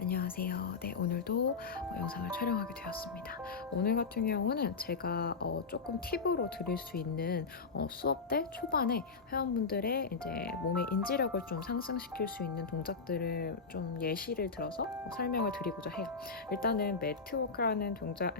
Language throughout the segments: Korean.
안녕하세요. 네, 오늘도 영상을 촬영하게 되었습니다. 오늘 같은 경우는 제가 조금 팁으로 드릴 수 있는 수업 때 초반에 회원분들의 이제 몸의 인지력을 좀 상승시킬 수 있는 동작들을 좀 예시를 들어서 설명을 드리고자 해요. 일단은 매트워크라는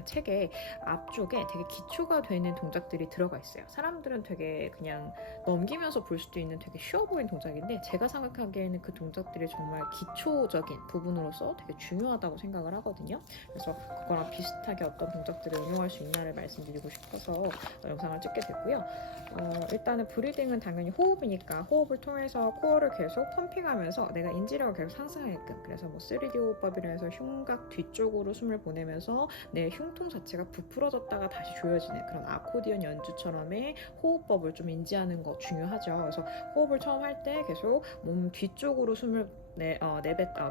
책의 앞쪽에 되게 기초가 되는 동작들이 들어가 있어요. 사람들은 되게 그냥 넘기면서 볼 수도 있는 되게 쉬워 보이는 동작인데 제가 생각하기에는 그 동작들이 정말 기초적인 부분으로서 되게 중요하다고 생각을 하거든요. 그래서 그거랑 비슷하게 어떤 동작들을 응용할 수 있냐를 말씀드리고 싶어서 영상을 찍게 됐고요. 일단은 브리딩은 당연히 호흡이니까 호흡을 통해서 코어를 계속 펌핑하면서 내가 인지력을 계속 상승하게끔, 그래서 뭐 3D 호흡법이라 해서 흉곽 뒤쪽으로 숨을 보내면서 내 흉통 자체가 부풀어졌다가 다시 조여지는 그런 아코디언 연주처럼의 호흡법을 좀 인지하는 거 중요하죠. 그래서 호흡을 처음 할 때 계속 몸 뒤쪽으로 숨을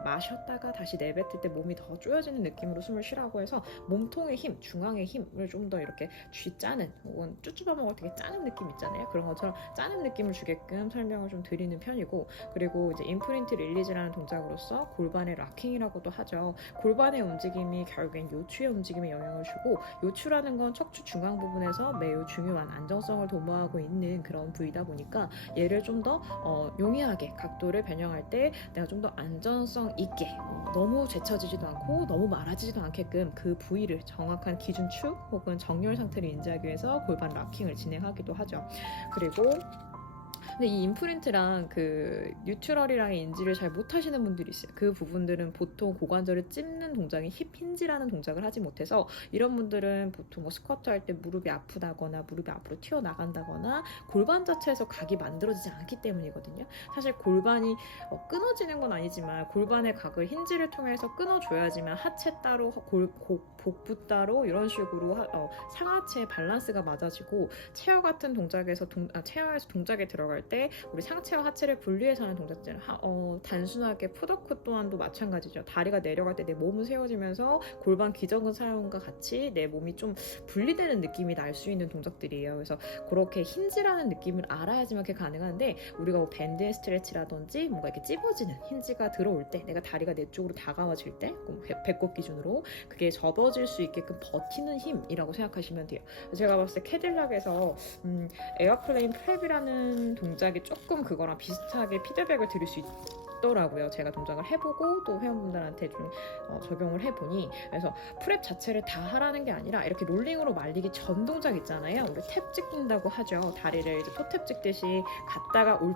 마셨다가 다시 내뱉을 때 몸이 더 쪼여지는 느낌으로 숨을 쉬라고 해서 몸통의 힘, 중앙의 힘을 좀 더 이렇게 쥐짜는, 혹은 쭈쭈바 먹을 되게 짜는 느낌 있잖아요. 그런 것처럼 짜는 느낌을 주게끔 설명을 좀 드리는 편이고, 그리고 이제 임프린트 릴리즈라는 동작으로서 골반의 락킹이라고도 하죠. 골반의 움직임이 결국엔 요추의 움직임에 영향을 주고, 요추라는 건 척추 중앙 부분에서 매우 중요한 안정성을 도모하고 있는 그런 부위다 보니까 얘를 좀 더 용이하게 각도를 변형할 때 내가 좀 더 안전성 있게 너무 제쳐지지도 않고 너무 말아지지도 않게끔 그 부위를 정확한 기준축 혹은 정렬 상태를 인지하기 위해서 골반 락킹을 진행하기도 하죠. 그리고 근데 이 임프린트랑 그 뉴트럴이랑의 인지를 잘 못하시는 분들이 있어요. 그 부분들은 보통 고관절을 찝는 동작인 힙 힌지라는 동작을 하지 못해서, 이런 분들은 보통 뭐 스쿼트 할 때 무릎이 아프다거나 무릎이 앞으로 튀어나간다거나 골반 자체에서 각이 만들어지지 않기 때문이거든요. 사실 골반이 끊어지는 건 아니지만 골반의 각을 힌지를 통해서 끊어줘야지만 하체 따로 복부 따로 이런 식으로 상하체의 밸런스가 맞아지고, 체어 같은 동작에서 체어에서 동작에 들어갈 때 우리 상체와 하체를 분리해서 하는 동작들, 단순하게 푸더크 또한도 마찬가지죠. 다리가 내려갈 때 내 몸은 세워지면서 골반 기저근 사용과 같이 내 몸이 좀 분리되는 느낌이 날 수 있는 동작들이에요. 그래서 그렇게 힌지라는 느낌을 알아야지만 그게 가능한데, 우리가 뭐 밴드 스트레치라든지 뭔가 이렇게 찝어지는 힌지가 들어올 때, 내가 다리가 내 쪽으로 다가와질 때 배꼽 기준으로 그게 접어질 수 있게끔 버티는 힘이라고 생각하시면 돼요. 제가 봤을 때 캐딜락에서 에어플레인 프랩이라는 동작이 조금 그거랑 비슷하게 피드백을 드릴 수 있더라고요. 제가 동작을 해보고 또 회원분들한테 좀 적용을 해보니, 그래서 프랩 자체를 다 하라는 게 아니라 이렇게 롤링으로 말리기 전 동작 있잖아요. 우리 탭 찍는다고 하죠. 다리를 이제 토탭 찍듯이 갔다가 올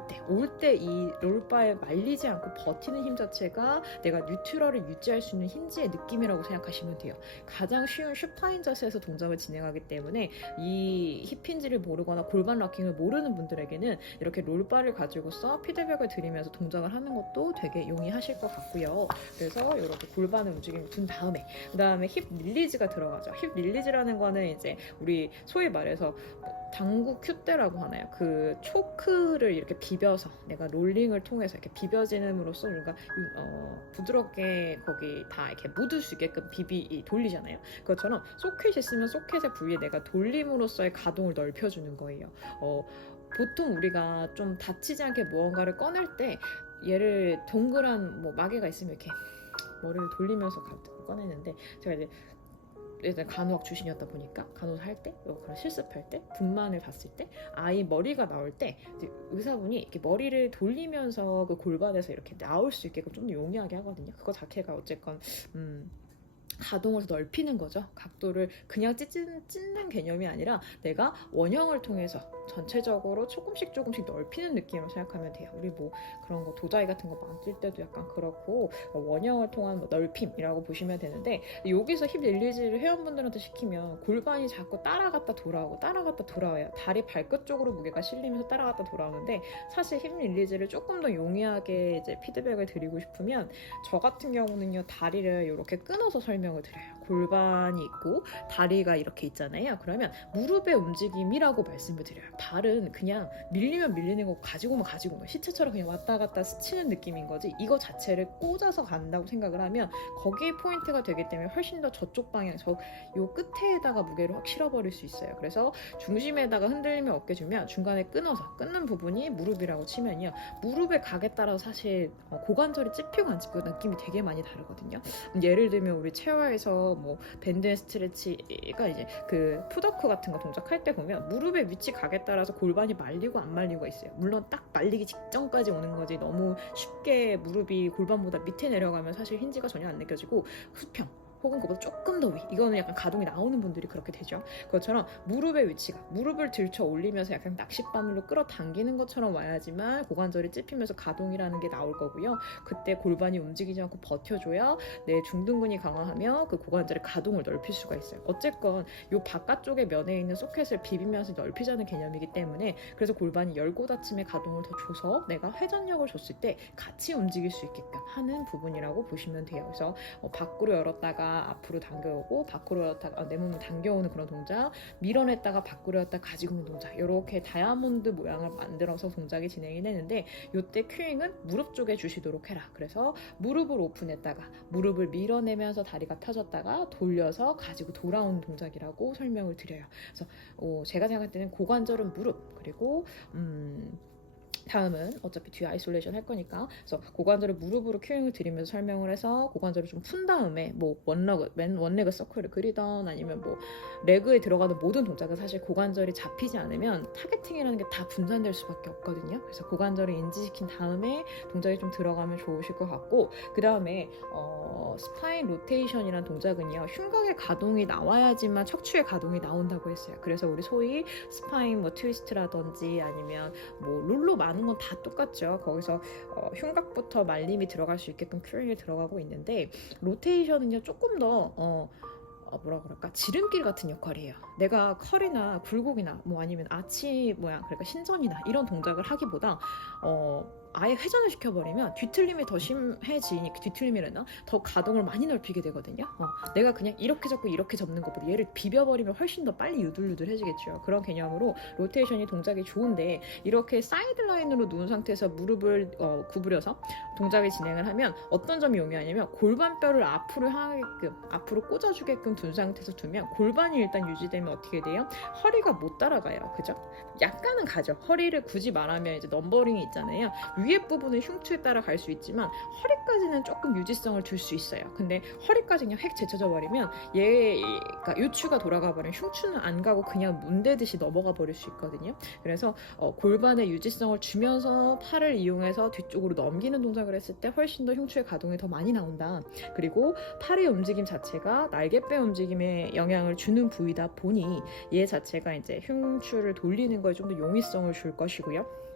때 이 롤바에 말리지 않고 버티는 힘 자체가 내가 뉴트럴을 유지할 수 있는 힌지의 느낌이라고 생각하시면 돼요. 가장 쉬운 슈파인 자세에서 동작을 진행하기 때문에 이 힙힌지를 모르거나 골반 락킹을 모르는 분들에게는 이렇게 롤바를 가지고서 피드백을 드리면서 동작을 하는 것도 되게 용이하실 것 같고요. 그래서 이렇게 골반의 움직임을 둔 다음에, 그 다음에 힙 릴리즈가 들어가죠. 힙 릴리즈라는 거는 이제 우리 소위 말해서 당구 큐대라고 하나요? 그 초크를 이렇게 비벼서 내가 롤링을 통해서 이렇게 비벼지는으로써 우리가 부드럽게 거기 다 이렇게 묻을 수 있게끔 돌리잖아요. 그것처럼 소켓이 있으면 소켓의 부위에 내가 돌림으로써의 가동을 넓혀주는 거예요. 보통 우리가 좀 다치지 않게 무언가를 꺼낼 때, 얘를 동그란 뭐 마개가 있으면 이렇게 머리를 돌리면서 꺼내는데, 제가 이제 예전에 간호학 출신이었다 보니까 간호사 할 때, 그런 실습할 때, 분만을 봤을 때, 아이 머리가 나올 때 이제 의사분이 이렇게 머리를 돌리면서 그 골반에서 이렇게 나올 수 있게끔 좀 더 용이하게 하거든요. 그거 자체가 어쨌건 가동을 넓히는 거죠. 각도를 그냥 찢는 개념이 아니라 내가 원형을 통해서 전체적으로 조금씩 넓히는 느낌으로 생각하면 돼요. 우리 뭐 그런 거 도자기 같은 거 만들 때도 약간 그렇고 원형을 통한 넓힘이라고 보시면 되는데, 여기서 힙 릴리즈를 회원분들한테 시키면 골반이 자꾸 따라갔다 돌아와요. 다리 발끝 쪽으로 무게가 실리면서 따라갔다 돌아오는데, 사실 힙 릴리즈를 조금 더 용이하게 이제 피드백을 드리고 싶으면 저 같은 경우는요, 다리를 이렇게 끊어서 설명을 드려요. 골반이 있고 다리가 이렇게 있잖아요. 그러면 무릎의 움직임이라고 말씀을 드려요. 발은 그냥 밀리면 밀리는 거 가지고 오면 가지고 오면 시체처럼 그냥 왔다 갔다 스치는 느낌인 거지 이거 자체를 꽂아서 간다고 생각을 하면 거기에 포인트가 되기 때문에 훨씬 더 저쪽 방향 요 끝에다가 무게를 확 실어버릴 수 있어요. 그래서 중심에다가 흔들리면 어깨 주면 중간에 끊는 부분이 무릎이라고 치면요. 무릎의 각에 따라서 사실 고관절이 찝히고 안 찝히고 느낌이 되게 많이 다르거든요. 예를 들면 우리 체어에서 뭐 밴드 스트레치가 이제 그 푸더크 같은 거 동작할 때 보면 무릎의 위치 각에 따라서 골반이 말리고 안 말리고가 있어요. 물론 딱 말리기 직전까지 오는 거지 너무 쉽게 무릎이 골반보다 밑에 내려가면 사실 힌지가 전혀 안 느껴지고 수평 혹은 그보다 조금 더 위 이거는 약간 가동이 나오는 분들이 그렇게 되죠. 그것처럼 무릎의 위치가 무릎을 들쳐 올리면서 약간 낚싯바늘로 끌어당기는 것처럼 와야지만 고관절이 찝히면서 가동이라는 게 나올 거고요. 그때 골반이 움직이지 않고 버텨줘야 내 중둔근이 강화하며 그 고관절의 가동을 넓힐 수가 있어요. 어쨌건 요 바깥쪽에 면에 있는 소켓을 비비면서 넓히자는 개념이기 때문에 그래서 골반이 열고 닫힘의 가동을 더 줘서 내가 회전력을 줬을 때 같이 움직일 수 있게끔 하는 부분이라고 보시면 돼요. 그래서 밖으로 열었다가 앞으로 당겨오고 밖으로 열었다가 내 몸을 당겨오는 그런 동작, 밀어냈다가 밖으로 열었다가 가지고 오는 동작 이렇게 다이아몬드 모양을 만들어서 동작이 진행이 되는데 이때 큐잉은 무릎 쪽에 주시도록 해라. 그래서 무릎을 오픈했다가 무릎을 밀어내면서 다리가 펴졌다가 돌려서 가지고 돌아오는 동작이라고 설명을 드려요. 그래서 제가 생각할 때는 고관절은 무릎 그리고 다음은 어차피 뒤에 아이솔레이션 할 거니까 그래서 고관절을 무릎으로 큐잉을 들이면서 설명을 해서 고관절을 좀 푼 다음에 뭐 원레그 서클을 그리던 아니면 뭐 레그에 들어가는 모든 동작은 사실 고관절이 잡히지 않으면 타겟팅이라는 게 다 분산될 수밖에 없거든요. 그래서 고관절을 인지시킨 다음에 동작이 좀 들어가면 좋으실 것 같고 그 다음에 스파인 로테이션이라는 동작은요 흉곽의 가동이 나와야지만 척추의 가동이 나온다고 했어요. 그래서 우리 소위 스파인 뭐 트위스트라든지 아니면 뭐 롤러 많은 건 다 똑같죠. 거기서 흉곽부터 말림이 들어갈 수 있게끔 큐링이 들어가고 있는데 로테이션은요 조금 더 뭐라 그럴까 지름길 같은 역할이에요. 내가 컬이나 굴곡이나 뭐 아니면 아치 모양 그러니까 신전이나 이런 동작을 하기보다 아예 회전을 시켜버리면 뒤틀림이 더 심해지니까 뒤틀림이랬나? 더 가동을 많이 넓히게 되거든요. 내가 그냥 이렇게 잡고 이렇게 접는 것보다 얘를 비벼버리면 훨씬 더 빨리 유들유들해지겠죠. 그런 개념으로 로테이션이 동작이 좋은데 이렇게 사이드 라인으로 누운 상태에서 무릎을 구부려서 동작을 진행을 하면 어떤 점이 용이하냐면 골반뼈를 앞으로 향하게끔 앞으로 꽂아주게끔 둔 상태에서 두면 골반이 일단 유지되면 어떻게 돼요? 허리가 못 따라가요. 그죠? 약간은 가죠. 허리를 굳이 말하면 이제 넘버링이 있잖아요. 위에 부분은 흉추에 따라 갈 수 있지만 허리까지는 조금 유지성을 둘 수 있어요. 근데 허리까지 그냥 획 제쳐져 버리면 얘가 요추가 돌아가 버리면 흉추는 안 가고 그냥 문대듯이 넘어가 버릴 수 있거든요. 그래서 골반의 유지성을 주면서 팔을 이용해서 뒤쪽으로 넘기는 동작을 했을 때 훨씬 더 흉추의 가동이 더 많이 나온다. 그리고 팔의 움직임 자체가 날개뼈 움직임에 영향을 주는 부위다 보니 얘 자체가 이제 흉추를 돌리는 거에 좀 더 용이성을 줄 것이고요.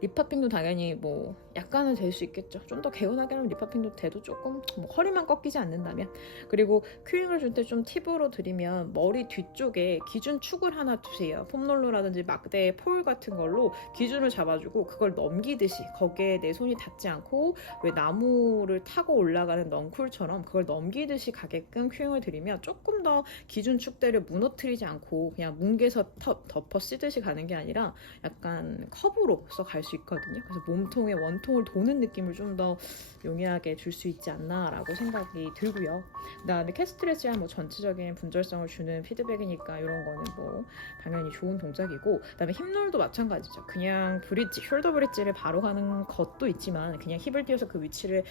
립팝핑도 당연히 뭐 약간은 될 수 있겠죠. 좀 더 개운하게 하면 립팝핑도 돼도 조금 뭐 허리만 꺾이지 않는다면. 그리고 큐잉을 줄 때 좀 팁으로 드리면 머리 뒤쪽에 기준 축을 하나 두세요. 폼롤러라든지 막대 폴 같은 걸로 기준을 잡아주고 그걸 넘기듯이 거기에 내 손이 닿지 않고 왜 나무를 타고 올라가는 넝쿨처럼 그걸 넘기듯이 가게끔 큐잉을 드리면 조금 더 기준 축대를 무너뜨리지 않고 그냥 뭉개서 덮어 쓰듯이 가는 게 아니라 약간 컵으로서 갈 수 있거든요. 그래서 몸통에 원통을 도는 느낌을 좀 더 용이하게 줄 수 있지 않나라고 생각이 들고요. 그다음에 캣스트레치야 뭐 전체적인 분절성을 주는 피드백이니까 이런 거는 뭐 당연히 좋은 동작이고 그다음에 힙롤도 마찬가지죠. 그냥 브릿지, 숄더 브릿지를 바로 하는 것도 있지만 그냥 힙을 띄워서 그 위치를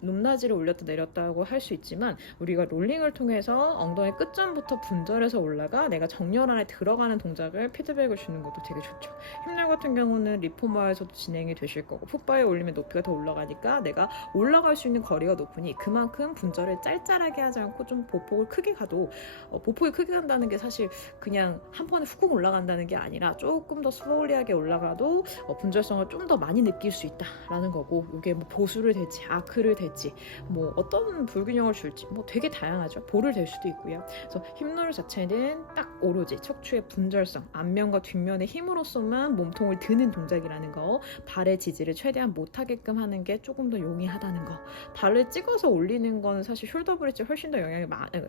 높낮이를 올렸다 내렸다고 할 수 있지만 우리가 롤링을 통해서 엉덩이 끝점부터 분절해서 올라가 내가 정렬 안에 들어가는 동작을 피드백을 주는 것도 되게 좋죠. 힙롤 같은 경우는 리포머에서도 진행이 되실 거고 풋바에 올리면 높이가 더 올라가니까 내가 올라갈 수 있는 거리가 높으니 그만큼 분절을 짤짤하게 하지 않고 좀 보폭을 크게 가도 보폭이 크게 간다는 게 사실 그냥 한 번에 훅 올라간다는 게 아니라 조금 더 슬로우리하게 올라가도 분절성을 좀 더 많이 느낄 수 있다라는 거고 이게 뭐 보수를 될지 아크를 될지 뭐 어떤 불균형을 줄지 뭐 되게 다양하죠. 볼을 될 수도 있고요. 그래서 힙롤 자체는 딱 오로지 척추의 분절성 앞면과 뒷면의 힘으로써만 몸통을 드는 동작이라는 거 발의 지지를 최대한 못하게끔 하는 게 조금 더 용이하다는 거 발을 찍어서 올리는 건 사실 숄더 브릿지 훨씬 더 영향이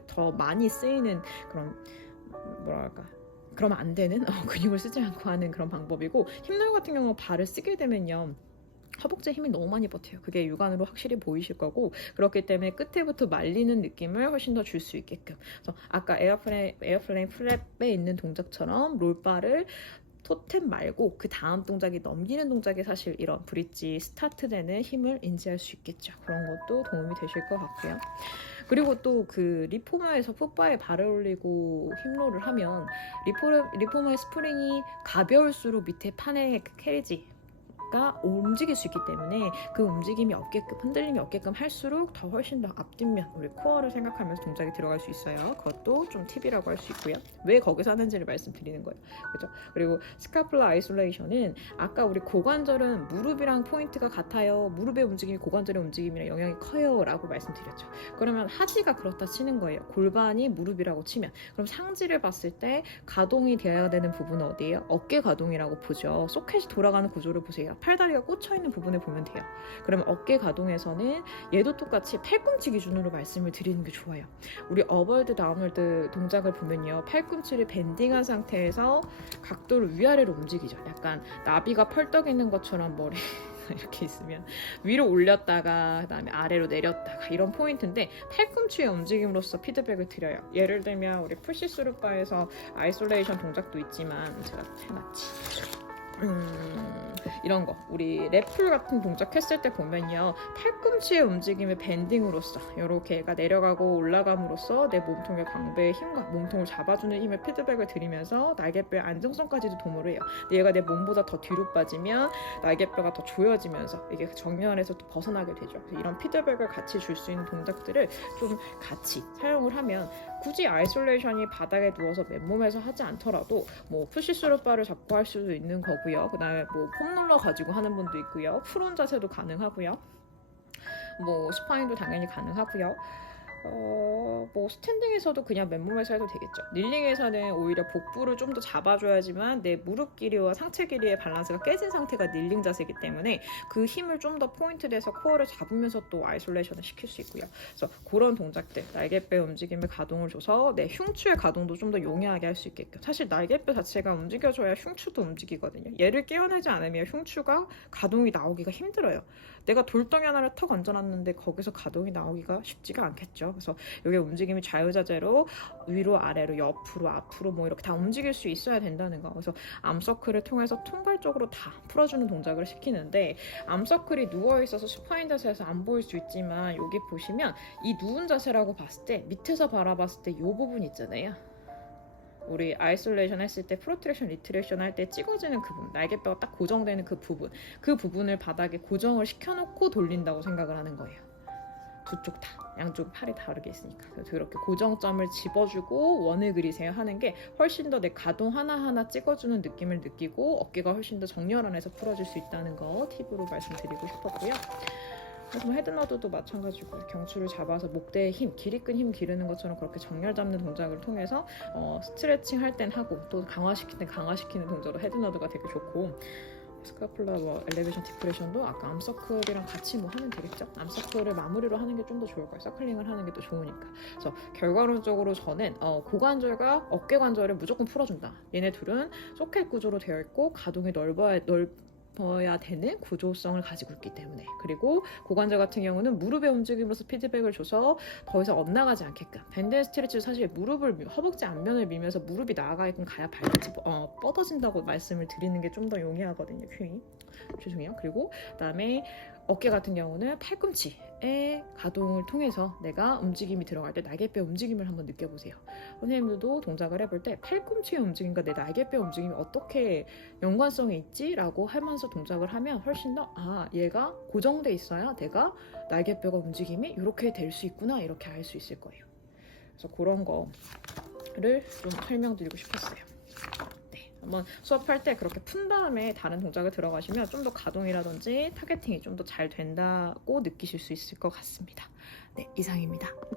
더 많이 쓰이는 그런 뭐랄까 그러면 안 되는 근육을 쓰지 않고 하는 그런 방법이고, 힙롤 같은 경우 발을 쓰게 되면요 허벅지에 힘이 너무 많이 버텨요. 그게 육안으로 확실히 보이실 거고, 그렇기 때문에 끝에부터 말리는 느낌을 훨씬 더 줄 수 있게끔. 그래서 아까 에어플레인 플랩에 있는 동작처럼 롤바를 토템 말고 그 다음 동작이 넘기는 동작이 사실 이런 브릿지 스타트 되는 힘을 인지할 수 있겠죠. 그런 것도 도움이 되실 것 같고요. 그리고 또 그 리포머에서 풋바에 발을 올리고 힙롤을 하면 리포머의 스프링이 가벼울수록 밑에 판의 그 캐리지 가 움직일 수 있기 때문에 그 움직임이 없게끔, 흔들림이 없게끔 할수록 더 훨씬 더 앞뒷면 우리 코어를 생각하면서 동작이 들어갈 수 있어요. 그것도 좀 팁이라고 할 수 있고요. 왜 거기서 하는지를 말씀드리는 거예요. 그죠? 그리고 스카플라 아이솔레이션은 아까 우리 고관절은 무릎이랑 포인트가 같아요. 무릎의 움직임이 고관절의 움직임이랑 영향이 커요 라고 말씀드렸죠. 그러면 하지가 그렇다 치는 거예요. 골반이 무릎이라고 치면. 그럼 상지를 봤을 때 가동이 되어야 되는 부분은 어디예요? 어깨 가동이라고 보죠. 소켓이 돌아가는 구조를 보세요. 팔다리가 꽂혀있는 부분을 보면 돼요. 그러면 어깨 가동에서는 얘도 똑같이 팔꿈치 기준으로 말씀을 드리는 게 좋아요. 우리 어벌드 다운월드 동작을 보면요, 팔꿈치를 밴딩한 상태에서 각도를 위아래로 움직이죠. 약간 나비가 펄떡 있는 것처럼 머리 이렇게 있으면 위로 올렸다가 그다음에 아래로 내렸다가 이런 포인트인데, 팔꿈치의 움직임으로써 피드백을 드려요. 예를 들면 우리 푸시스루바에서 아이솔레이션 동작도 있지만, 제가 해놨지, 이런 거 우리 랩풀 같은 동작 했을 때 보면요, 팔꿈치의 움직임의 밴딩으로써 이렇게 얘가 내려가고 올라감으로써 내 몸통의 광배의 힘과 몸통을 잡아주는 힘의 피드백을 드리면서 날개뼈의 안정성까지도 도모를 해요. 얘가 내 몸보다 더 뒤로 빠지면 날개뼈가 더 조여지면서 이게 정면에서 또 벗어나게 되죠. 이런 피드백을 같이 줄 수 있는 동작들을 좀 같이 사용을 하면, 굳이 아이솔레이션이 바닥에 누워서 맨몸에서 하지 않더라도 뭐 푸시스루바를 잡고 할 수도 있는 거고요. 그다음에 뭐 폼롤러 가지고 하는 분도 있고요. 프론 자세도 가능하고요. 뭐 스파인도 당연히 가능하고요. 뭐 스탠딩에서도 그냥 맨몸에서 해도 되겠죠. 닐링에서는 오히려 복부를 좀 더 잡아줘야지만 내 무릎 길이와 상체 길이의 밸런스가 깨진 상태가 닐링 자세이기 때문에 그 힘을 좀 더 포인트 돼서 코어를 잡으면서 또 아이솔레이션을 시킬 수 있고요. 그래서 그런 동작들, 날개뼈 움직임을 가동을 줘서 내 흉추의 가동도 좀 더 용이하게 할 수 있게끔. 사실 날개뼈 자체가 움직여줘야 흉추도 움직이거든요. 얘를 깨어내지 않으면 흉추가 가동이 나오기가 힘들어요. 내가 돌덩이 하나를 턱 얹어놨는데 거기서 가동이 나오기가 쉽지가 않겠죠. 그래서 이게 움직임이 자유자재로 위로 아래로 옆으로 앞으로 뭐 이렇게 다 움직일 수 있어야 된다는 거. 그래서 암서클을 통해서 통괄적으로 다 풀어주는 동작을 시키는데, 암서클이 누워있어서 슈파인 자세에서 안 보일 수 있지만 여기 보시면 이 누운 자세라고 봤을 때 밑에서 바라봤을 때 이 부분 있잖아요. 우리 아이솔레이션 했을 때 프로트랙션, 리트랙션 할 때 찍어지는 그 부분, 날개뼈가 딱 고정되는 그 부분, 그 부분을 바닥에 고정을 시켜놓고 돌린다고 생각을 하는 거예요. 두 쪽 다, 양쪽 팔이 다르게 있으니까. 그래서 그렇게 고정점을 집어주고 원을 그리세요 하는 게 훨씬 더 내 가동 하나하나 찍어주는 느낌을 느끼고 어깨가 훨씬 더 정렬안에서 풀어질 수 있다는 거 팁으로 말씀드리고 싶었고요. 그래서 헤드너드도 마찬가지고 경추를 잡아서 목대의 힘, 길이 끈 힘 기르는 것처럼 그렇게 정렬 잡는 동작을 통해서 스트레칭 할 땐 하고, 또 강화시킬 땐 강화시키는 동작으로 헤드너드가 되게 좋고, 스카플라 뭐 엘리베이션 디프레션도 아까 암서클이랑 같이 뭐 하면 되겠죠. 암서클을 마무리로 하는 게 좀 더 좋을 거예요. 서클링을 하는 게 더 좋으니까. 그래서 결과론적으로 저는 고관절과 어깨 관절을 무조건 풀어준다. 얘네 둘은 소켓 구조로 되어 있고 가동이 넓어야 되는 구조성을 가지고 있기 때문에, 그리고 고관절 같은 경우는 무릎의 움직임으로서 피드백을 줘서 더 이상 엇나가지 않게끔. 밴드 스트레치도 사실 무릎을, 허벅지 앞면을 밀면서 무릎이 나아가게끔 가야 발끝이 뻗어진다고 말씀을 드리는 게 좀 더 용이하거든요. 표현이 죄송해요. 그리고 그다음에 어깨 같은 경우는 팔꿈치의 가동을 통해서 내가 움직임이 들어갈 때 날개뼈 움직임을 한번 느껴보세요. 선생님들도 동작을 해볼 때 팔꿈치의 움직임과 내 날개뼈 움직임이 어떻게 연관성이 있지? 라고 하면서 동작을 하면 훨씬 더 얘가 고정돼 있어야 내가 날개뼈가 움직임이 이렇게 될 수 있구나, 이렇게 알 수 있을 거예요. 그래서 그런 거를 좀 설명드리고 싶었어요. 한번 수업할 때 그렇게 푼 다음에 다른 동작을 들어가시면 좀 더 가동이라든지 타겟팅이 좀 더 잘 된다고 느끼실 수 있을 것 같습니다. 네, 이상입니다.